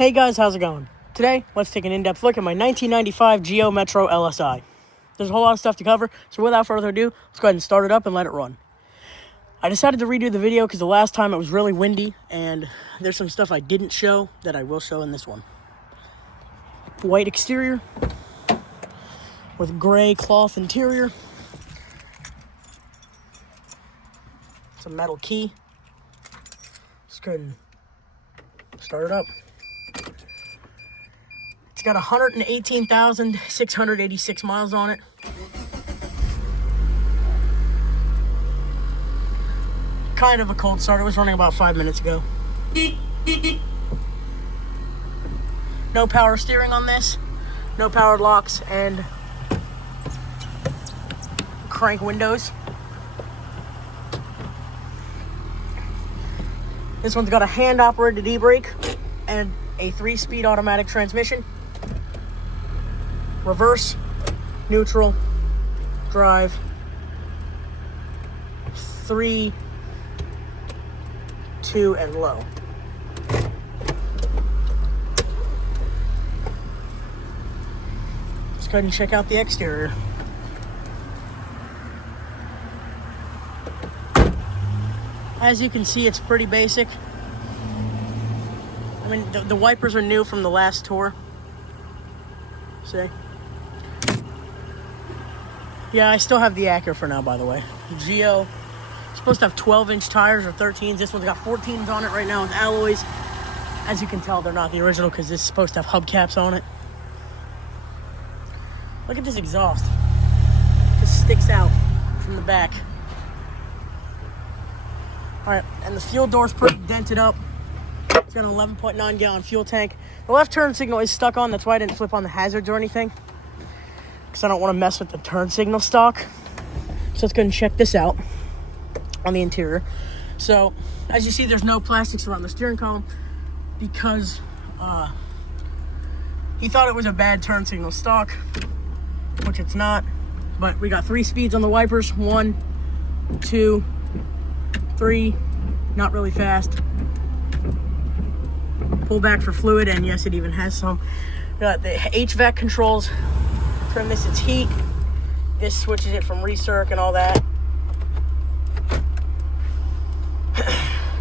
Hey guys, how's it going? Today, let's take an in-depth look at my 1995 Geo Metro LSI. There's a whole lot of stuff to cover, so without further ado, let's go ahead and start it up and let it run. I decided to redo the video because the last time it was really windy, and there's some stuff I didn't show that I will show in this one. White exterior with gray cloth interior. It's a metal key. Let's go ahead and start it up. It's got 118,686 miles on it. Kind of a cold start. It was running about 5 minutes ago. No power steering on this. No power locks and crank windows. This one's got a hand-operated e-brake and a 3-speed automatic transmission. Reverse, neutral, drive, 3, 2, and low. Let's go ahead and check out the exterior. As you can see, it's pretty basic. I mean, the wipers are new from the last tour. See? Yeah, I still have the Acura for now, by the way. Geo, supposed to have 12-inch tires or 13s. This one's got 14s on it right now with alloys. As you can tell, they're not the original because this is supposed to have hubcaps on it. Look at this exhaust. It just sticks out from the back. Alright, and the fuel door's pretty dented up. It's got an 11.9 gallon fuel tank. The left turn signal is stuck on, that's why I didn't flip on the hazards or anything. Because I don't want to mess with the turn signal stock. So let's go and check this out on the interior. So, as you see, there's no plastics around the steering column because he thought it was a bad turn signal stock, which it's not. But we got 3 speeds on the wipers. 1, 2, 3, not really fast. Pull back for fluid, and yes, it even has some. We got the HVAC controls. Trim this, it's heat. This switches it from recirc and all that.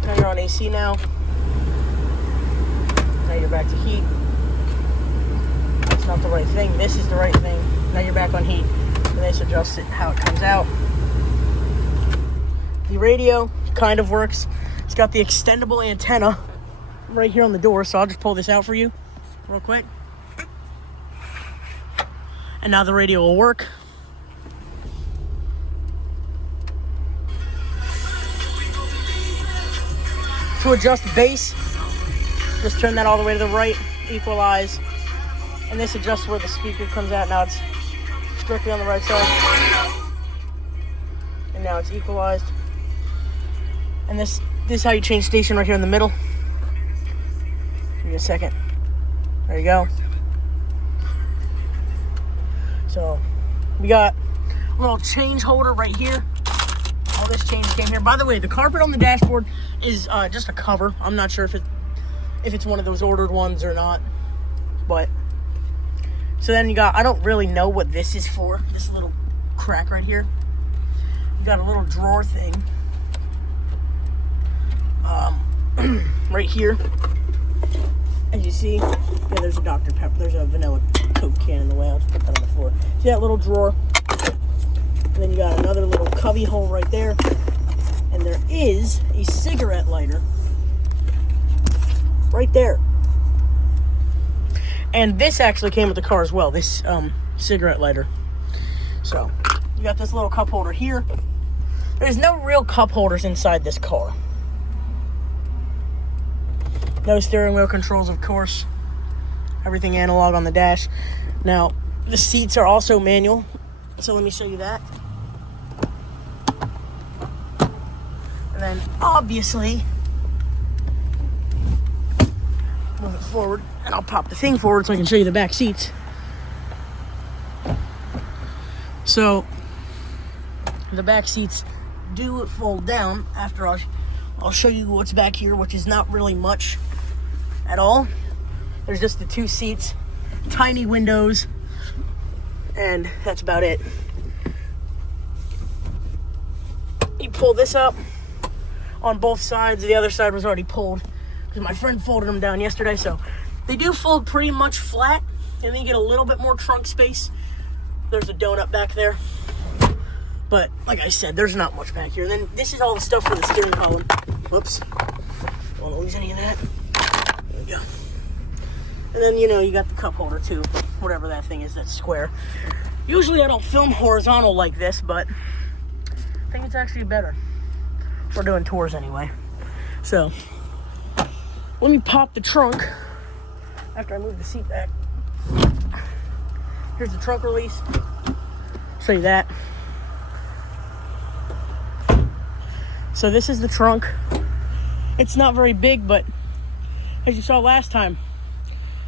Now you're on AC now. Now you're back to heat. That's not the right thing. This is the right thing. Now you're back on heat. And this adjusts it how it comes out. The radio kind of works. It's got the extendable antenna right here on the door, so I'll just pull this out for you real quick. And now the radio will work. To adjust bass, just turn that all the way to the right, equalize. And this adjusts where the speaker comes out. Now it's strictly on the right side. And now it's equalized. And this is how you change station right here in the middle. Give me a second. There you go. So, we got a little change holder right here. All this change came here. By the way, the carpet on the dashboard is just a cover. I'm not sure if it's one of those ordered ones or not. But, so then you got, I don't really know what this is for. This little crack right here. You got a little drawer thing. Right here. As you see, yeah, there's a Dr. Pepper. There's a vanilla Coke can in the way. I'll just put that on the floor. See that little drawer? And then you got another little cubby hole right there. And there is a cigarette lighter right there. And this actually came with the car as well, this cigarette lighter. So, you got this little cup holder here. There's no real cup holders inside this car. No steering wheel controls, of course. Everything analog on the dash. Now, the seats are also manual. So let me show you that. And then, obviously, move it forward. And I'll pop the thing forward so I can show you the back seats. So, the back seats do fold down after I'll show you what's back here, which is not really much at all. There's just the 2 seats, tiny windows, and that's about it. You pull this up on both sides. The other side was already pulled because my friend folded them down yesterday. So they do fold pretty much flat, and then you get a little bit more trunk space. There's a donut back there. But like I said, there's not much back here. And then this is all the stuff for the steering column. Whoops. Don't want to lose any of that. There we go. And then, you know, you got the cup holder too. Whatever that thing is that's square. Usually I don't film horizontal like this, but I think it's actually better for doing tours anyway. So, let me pop the trunk after I move the seat back. Here's the trunk release. Show you that. So this is the trunk. It's not very big, but as you saw last time,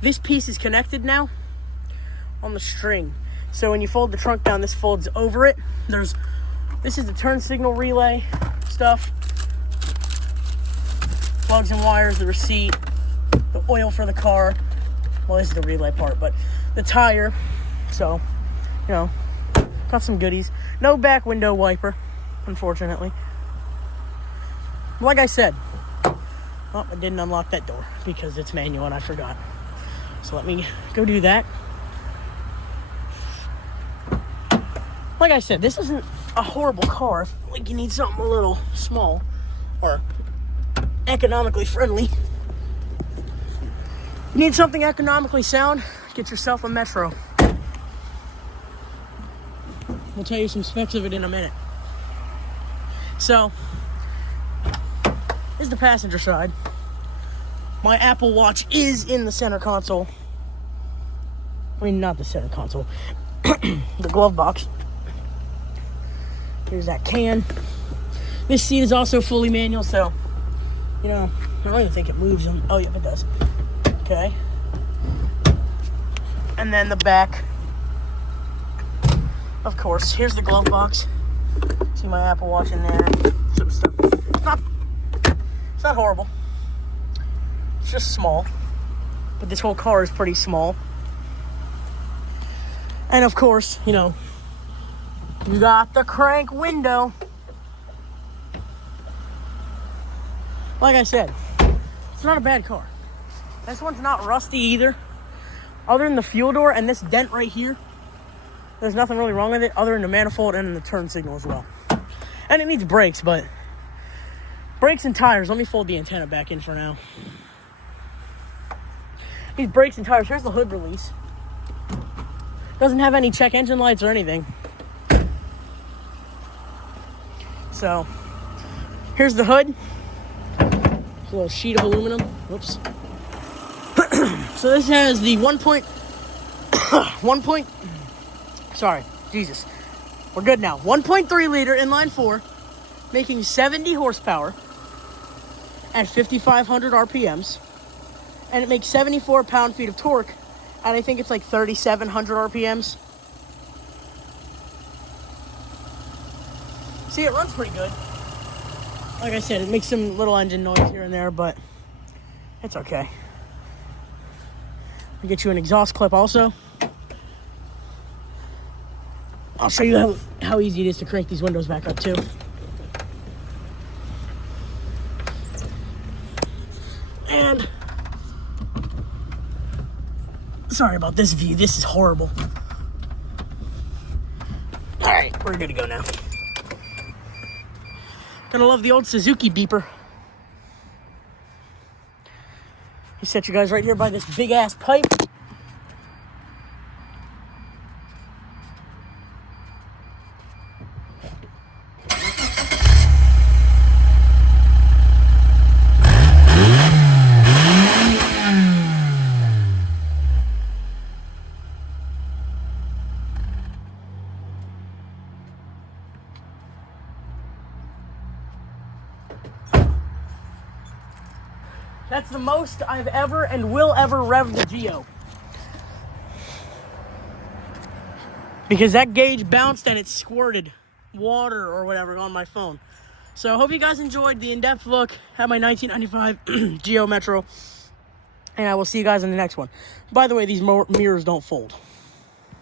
this piece is connected now on the string. So when you fold the trunk down, this folds over it. This is the turn signal relay stuff. Plugs and wires, the receipt, the oil for the car. Well, this is the relay part, but the tire. So, you know, got some goodies. No back window wiper, unfortunately. Like I said, oh, I didn't unlock that door because it's manual and I forgot. So let me go do that. Like I said, this isn't a horrible car. Like you need something a little small or economically friendly. You need something economically sound, get yourself a Metro. We'll tell you some specs of it in a minute. So, this is the passenger side. My Apple Watch is in the center console. I mean, not the center console. The glove box. Here's that can. This seat is also fully manual, so, you know, I don't even think it moves. Oh, yeah, it does. Okay. And then the back. Of course, here's the glove box. See my Apple Watch in there. Some stuff. It's not horrible. It's just small. But this whole car is pretty small. And of course, you know, you got the crank window. Like I said, it's not a bad car. This one's not rusty either. Other than the fuel door and this dent right here, there's nothing really wrong with it other than the manifold and the turn signal as well. And it needs brakes, but brakes and tires. Let me fold the antenna back in for now. These brakes and tires. Here's the hood release. Doesn't have any check engine lights or anything. So, here's the hood. It's a little sheet of aluminum. Whoops. So this has the 1.3 liter inline 4, making 70 horsepower at 5,500 RPMs, and it makes 74 pound-feet of torque, and I think it's like 3,700 RPMs. See, it runs pretty good. Like I said, it makes some little engine noise here and there, but it's okay. I'll get you an exhaust clip also. I'll show you how easy it is to crank these windows back up too. And sorry about this view. This is horrible. All right, we're good to go now. Gonna love the old Suzuki beeper. He set you guys right here by this big ass pipe. That's the most I've ever and will ever rev the Geo. Because that gauge bounced and it squirted water or whatever on my phone. So I hope you guys enjoyed the in-depth look at my 1995 Geo Metro. And I will see you guys in the next one. By the way, these mirrors don't fold.